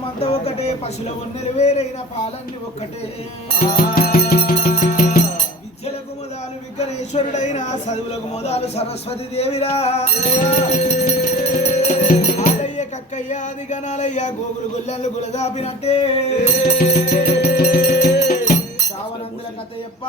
రూపమంతా ఒక్కటే పశువుల ఉన్నెలు వేరైన పాలన్నీ ఒక్కటే విద్యలకు మొదలు విఘ్నేశ్వరుడైన చదువులకు మొదలు సరస్వతి దేవిరా ఆలయ్య కక్కయ్య అది గణాలయ్య గోగులు గుల్లెలు గులదాపినట్టే శ్రావణందుల కథ చెప్ప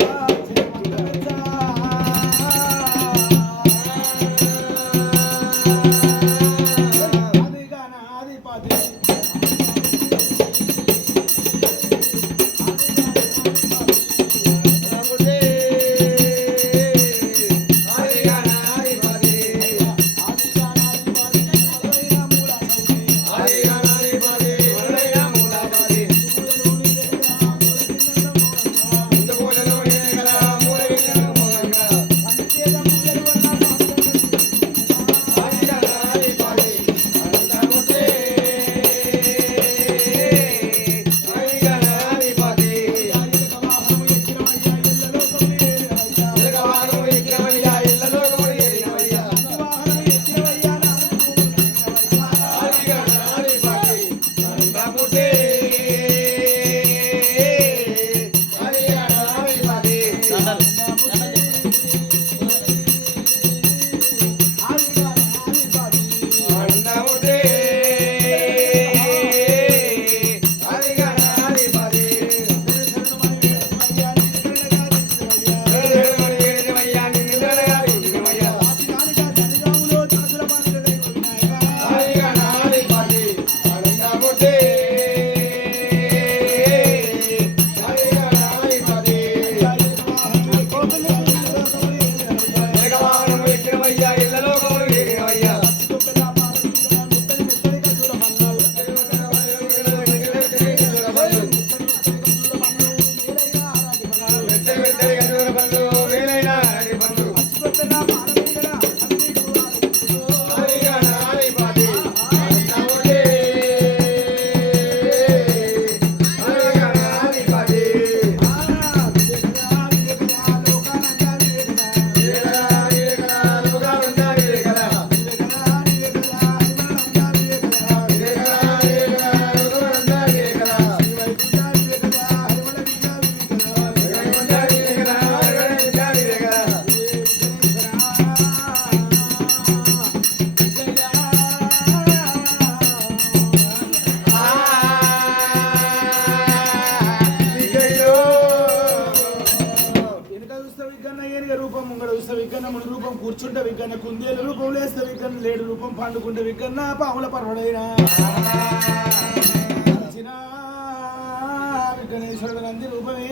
కూర్చుంటే విగ్గన్న కుందేల రూపం లేస్తే విగ్గన్న లేడు రూపం పండుకుంటే విగ్గన్న పాముల పర్వడైనా విఘ్నేశ్వరుడు నంది రూపమే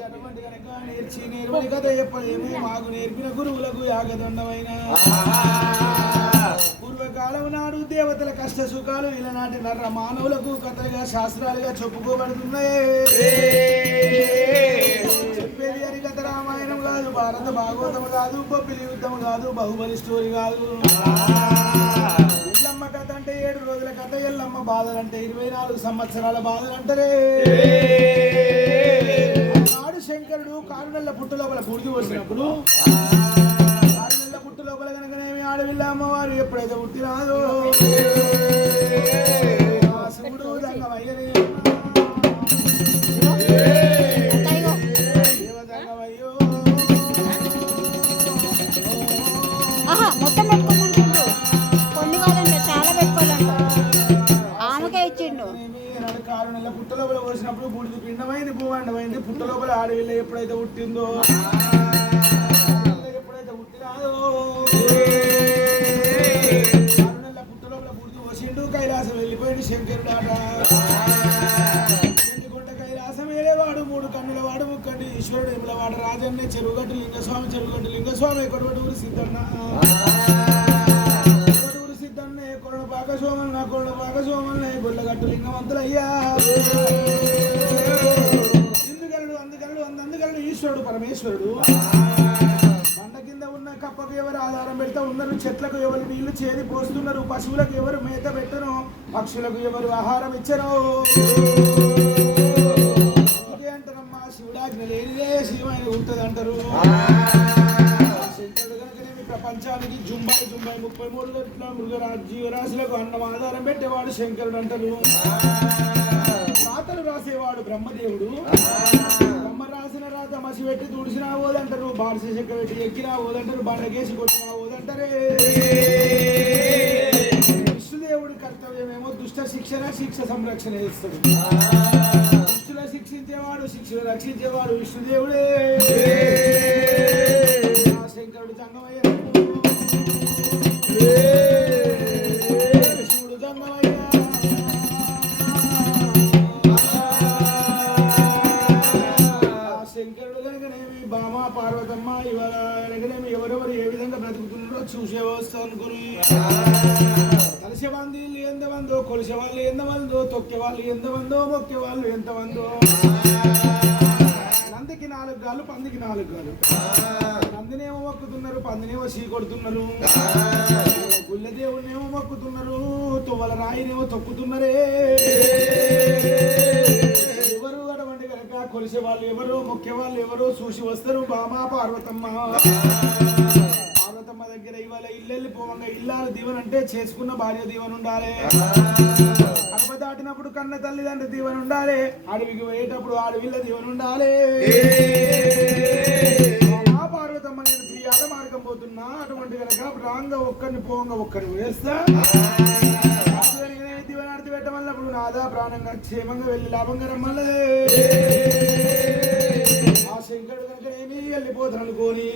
అటువంటి కనుక నేర్పని కథ చెప్పలేము మాకు నేర్పిన గురువులకు యాగదండమైన పూర్వకాలం నాడు దేవతల కష్ట సుఖాలు ఇలనాటి నర్ర మానవులకు కథలుగా శాస్త్రాలుగా చెప్పుకోబడుతున్నాయి చెప్పేది హరికథ రామాయణం కాదు భారత భాగవతం కాదు బొబ్బిలి యుద్ధం కాదు బాహుబలి స్టోరీ కాదు ఎల్లమ్మ కథ అంటే 7 రోజుల కథ ఎల్లమ్మ బాధలంటే 24 సంవత్సరాల బాధలంటారే నాడు శంకరుడు కారునెల్ల పుట్టు లోపల బూడిద పోసినప్పుడు కారునెల్ల పుట్టు లోపల కనుకనేమి ఆడవిల్ల అమ్మవారు ఎప్పుడైతే పుట్టినాదో శివుడు దంగమయ్యనే మొత్తం పెట్టుకోమంటుండ్రు కొన్ని కాదండి చాలా పెట్టుకోవాలంట ఆమెకే ఇచ్చిండు కారునెల్ల పుట్ట లోపల పోసినప్పుడు బూడిద పిండమైంది భూమండమైంది పుట్ట లోపల ఆడవిల్ల ఎప్పుడైతే పుట్టిందో ఎప్పుడైతే పుట్టినాదో కారునెల్ల పుట్ట లోపల బూడిద పోసిండు కైలాసం వెళ్ళిపోయింది శంకరుడాట కొండ కైలాసం ఏడేవాడు 3 కన్నుల వాడు ముక్కండి ఈశ్వరుడు ఎములవాడు రాజన్న చెరువుగట్టు లింగస్వామి కొడవటూరు సిద్ధన్న కొరడపాక సోమన్న గొల్లగట్టు లింగమంతులయ్యా అందుకలడు ఈశ్వరుడు పరమేశ్వరుడు కొండ కింద ఉన్న కప్పకు ఎవరు ఆధారం పెడతా ఉన్నారు చెట్లకు ఎవరు నీళ్లు చేరి పోస్తున్నారు పశువులకు ఎవరు మేత పెట్టను పక్షులకు ఎవరు ఆహారం ఇచ్చను శివుడాజ్ఞ లేనిదే శివమైన ఉంటుంది అంటారు శంకరుడు కనుకనేమి ప్రపంచానికి జుంబై 33 కోట్ల జీవరాశులకు అన్నం ఆధారం పెట్టేవాడు శంకరుడు అంటారు. రాతలు రాసేవాడు బ్రహ్మదేవుడు. బ్రహ్మ రాసిన రాత మసి పెట్టి తుడిసినా పోదంటారు, బాడిస చెక్క పెట్టి ఎక్కినా పోదంటారు, బండకేసి కొట్టినా పోదంటారే. విష్ణుదేవుడి కర్తవ్యమేమో దుష్ట శిక్షణ శిక్ష సంరక్షణ చేస్తాడు. దుష్టుల శిక్షించేవాడు శిక్షలు రక్షించేవాడు విష్ణుదేవుడే. శంకరుడు జంగమయ్య శివుడు జంగమయ్య శంకరుడు కనుకనేమి బామ పార్వతమ్మ ఇవాళ కనుకనేమి ఎవరెవరు ఏ విధంగా బ్రతుకుతున్నారో చూసే వస్తా అనుకుని కలిసే మంది ఎంతమందో కొలిసే వాళ్ళు ఎంతమందో తొక్కే వాళ్ళు ఎంతమందో మొక్కే వాళ్ళు ఎంతమందో. నందికి 4 గాలు పందికి 4 గాలు. నందినేమో మొక్కుతున్నారు, పందినేమో చీ కొడుతున్నారు, గుళ్ళదేవుడినేమో మొక్కుతున్నారు, తువ్వల రాయినేమో తొక్కుతున్నారే. ఎవరు అటువంటి కనుక కొలిసే వాళ్ళు ఎవరో మొక్కే వాళ్ళు ఎవరో చూసి వస్తారు. బామా పార్వతమ్మ పార్వతమ్మ దగ్గర ఇవాళ ఇల్లెళ్ళిపోవంగా ఇల్లాలు దీవెనంటే చేసుకున్న భార్య దీవెన ఉండాలి. కడప దాటినప్పుడు కన్న తల్లిదండ్రి దీవెన ఉండాలి. అడవికి పోయేటప్పుడు అడవిల దీవెన ఉండాలి. బామా పార్వతమ్మ నేను క్రియాల మార్గం పోతున్నా అటువంటి కనుక రాంగ ఒక్కరిని పోంగా ఒక్కరిని వేస్తా దీవెనార్తి పెట్టమన్నప్పుడు నాదా ప్రాణంగా క్షేమంగా వెళ్ళి లాభంగా రమ్మలే. ఆ శంకరుడు కనుక ఏమీ వెళ్ళిపోతాను అనుకోని